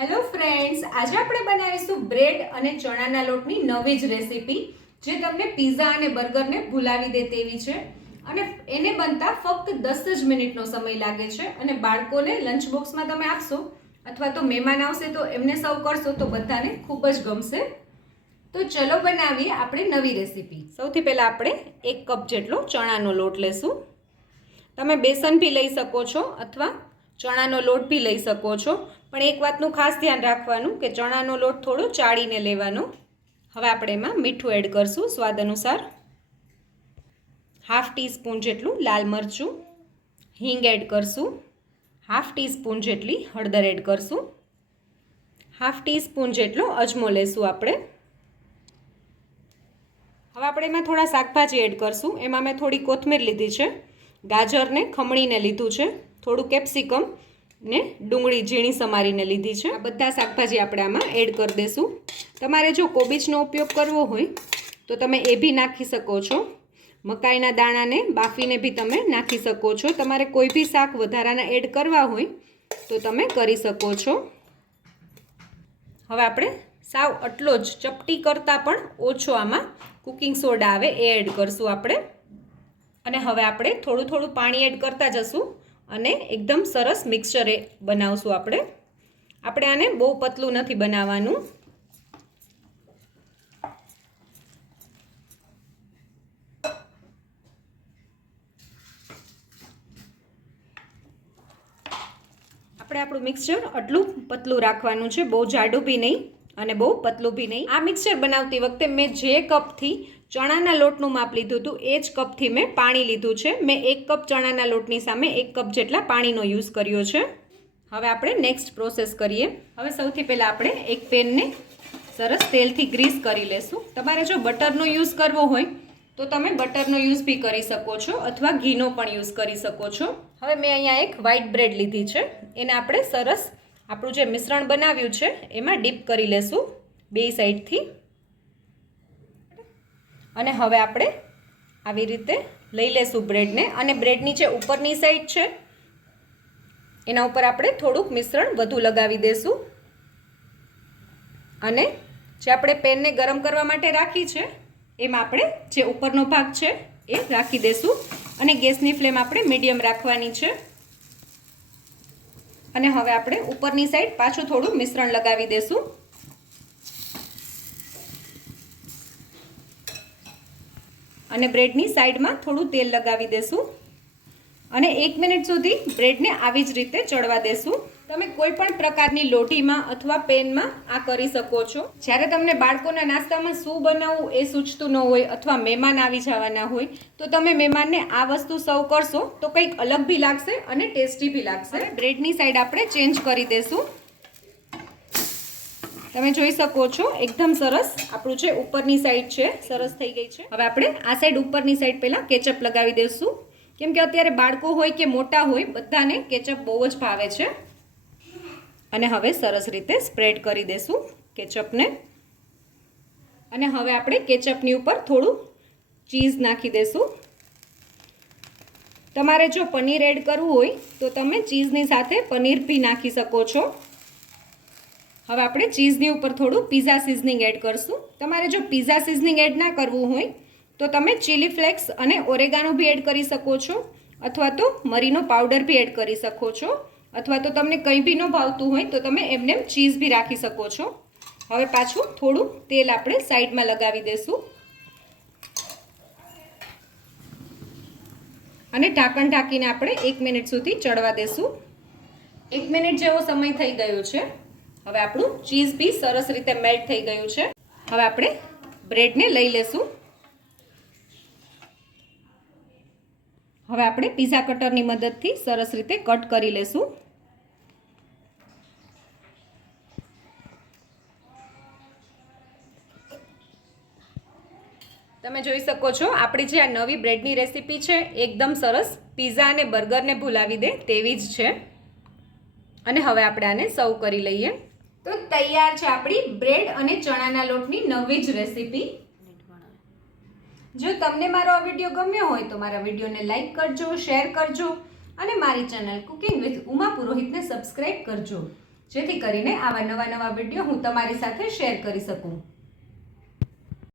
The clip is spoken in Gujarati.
હેલો ફ્રેન્ડ્સ, આજે આપણે બનાવીશું બ્રેડ અને ચણાના લોટની નવી જ રેસીપી જે તમને પિઝા અને બર્ગરને ભૂલાવી દે તેવી છે અને એને બનતા ફક્ત 10 જ મિનિટનો સમય લાગે છે અને બાળકોને લંચ બોક્સમાં તમે આપશો અથવા તો મહેમાન આવશે તો એમને સર્વ કરશો તો બધાને ખૂબ જ ગમશે। તો ચલો બનાવીએ આપણે નવી રેસીપી। સૌથી પહેલા આપણે 1 કપ જેટલો ચણાનો લોટ લેશું। તમે બેસન ભી લઈ શકો છો અથવા ચણાનો લોટ ભી લઈ શકો છો, પણ એક વાતનું ખાસ ધ્યાન રાખવાનું કે ચણાનો લોટ થોડો ચાળીને લેવાનો। હવે આપણે એમાં મીઠું એડ કરશું સ્વાદ અનુસાર, હાફ ટીસ્પૂન જેટલું લાલ મરચું, હિંગ એડ કરશું, હાફ ટીસ્પૂન જેટલી હળદર એડ કરશું, હાફ ટીસ્પૂન જેટલો અજમો લેશું આપણે। હવે આપણે એમાં થોડા શાકભાજી એડ કરશું। એમાં મેં થોડી કોથમીર લીધી છે, ગાજરને ખમણીને લીધું છે, થોડું કેપ્સિકમ ને ડુંગળી ઝીણી સમારીને લીધી છે। આ બધા શાકભાજી આપણે આમાં એડ કરી દઈશું। તમારે જો કોબીજનો ઉપયોગ કરવો હોય તો તમે એ બી નાખી શકો છો, મકાઈના દાણાને બાફીને બી તમે નાખી શકો છો। તમારે કોઈ બી શાક વધારાના એડ કરવા હોય તો તમે કરી શકો છો। હવે આપણે સાવ આટલો જ ચપટી કરતાં પણ ઓછો આમાં કુકિંગ સોડા આવે એ એડ કરશું આપણે, અને હવે આપણે થોડું થોડું પાણી એડ કરતા જશું અને એકદમ સરસ મિક્સચર બનાવશું આપણે આને બહુ પતલું નથી બનાવવાનું। આપણે આપણું મિક્સચર આટલું પતલું રાખવાનું છે, બહુ જાડું બી નહીં અને બહુ પતલું બી નહીં। આ મિક્સચર બનાવતી વખતે મેં જે કપથી ચણાના લોટનું માપ લીધું હતું એ જ કપથી મેં પાણી લીધું છે। મેં 1 કપ ચણાના લોટની સામે 1 કપ જેટલા પાણીનો યુઝ કર્યો છે। હવે આપણે નેક્સ્ટ પ્રોસેસ કરીએ। હવે સૌથી પહેલાં આપણે એક પેનને સરસ તેલથી ગ્રીસ કરી લેશું। તમારે જો બટરનો યુઝ કરવો હોય તો તમે બટરનો યુઝ બી કરી શકો છો અથવા ઘીનો પણ યુઝ કરી શકો છો। હવે મેં અહીંયા એક વ્હાઈટ બ્રેડ લીધી છે, એને આપણે સરસ આપણું જે મિશ્રણ બનાવ્યું છે એમાં ડીપ કરી લેશું બે સાઈડથી, અને હવે આપણે આવી રીતે લઈ લેશું બ્રેડને, અને બ્રેડની જે ઉપરની સાઈડ છે એના ઉપર આપણે થોડુંક મિશ્રણ વધુ લગાવી દઈશું, અને જે આપણે પેનને ગરમ કરવા માટે રાખી છે એમાં આપણે જે ઉપરનો ભાગ છે એ રાખી દઈશું, અને ગેસની ફ્લેમ આપણે મીડિયમ રાખવાની છે। અને હવે આપણે ઉપરની સાઈડ પાછું થોડું મિશ્રણ લગાવી દઈશું, અને બ્રેડની સાઈડમાં થોડું તેલ લગાવી દઈશું, અને 1 મિનિટ સુધી બ્રેડને આવી જ રીતે ચડવા દેશું। તમે કોઈ પણ પ્રકારની લોઢીમાં અથવા પેનમાં આ કરી શકો છો। જ્યારે તમને બાળકોના નાસ્તામાં શું બનાવવું એ સૂચતું ન હોય અથવા મહેમાન આવી જવાના હોય તો તમે મહેમાનને આ વસ્તુ સર્વ કરશો તો કંઈક અલગ બી લાગશે અને ટેસ્ટી બી લાગશે। બ્રેડની સાઈડ આપણે ચેન્જ કરી દઈશું। તમે જોઈ શકો છો એકદમ સરસ આપણું જે ઉપરની સાઈડ છે સરસ થઈ ગઈ છે। હવે આપણે આ સાઈડ ઉપરની સાઈડ પહેલાં કેચઅપ લગાવી દઈશું, કેમ કે અત્યારે બાળકો હોય કે મોટા હોય બધાને કેચઅપ બહુ જ ભાવે છે, અને હવે સરસ રીતે સ્પ્રેડ કરી દઈશું કેચઅપને, અને હવે આપણે કેચઅપની ઉપર થોડું ચીઝ નાખી દઈશું। તમારે જો પનીર એડ કરવું હોય તો તમે ચીઝની સાથે પનીર બી નાખી શકો છો। હવે આપણે ચીઝની ઉપર થોડું પિઝા સિઝનિંગ એડ કરશું। તમારે જો પિઝા સિઝનિંગ એડ ના કરવું હોય તો તમે ચીલી ફ્લેક્સ અને ઓરેગાનો બી એડ કરી શકો છો, અથવા તો મરીનો પાવડર બી એડ કરી શકો છો, અથવા તો તમને કંઈ બી ન ભાવતું હોય તો તમે એમને ચીઝ બી રાખી શકો છો। હવે પાછું થોડું તેલ આપણે સાઈડમાં લગાવી દઈશું, અને ઢાંકણ ઢાંકીને આપણે 1 મિનિટ સુધી ચડવા દઈશું। 1 મિનિટ જેવો સમય થઈ ગયો છે। હવે આપણું ચીઝ બી સરસ રીતે મેલ્ટ થઈ ગયું છે। હવે આપણે બ્રેડને લઈ લેશું। હવે આપણે પિઝા કટરની મદદથી સરસ રીતે કટ કરી લેશું। તમે જોઈ શકો છો આપણી જે આ નવી બ્રેડની રેસીપી છે એકદમ સરસ પિઝા અને બર્ગરને ભૂલાવી દે તેવી જ છે, અને હવે આપણે આને સર્વ કરી લઈએ। તો તૈયાર છે આપણી બ્રેડ અને ચણાના લોટની નવી જ રેસીપી। જો તમને મારો આ વિડીયો ગમ્યો હોય તો મારા વિડીયોને લાઈક કરજો, શેર કરજો, અને મારી ચેનલ કુકિંગ વિથ ઉમા પુરોહિતને સબસ્ક્રાઈબ કરજો। જેથી કરીને આવા નવા વિડીયો હું તમારી સાથે શેર કરી શકું.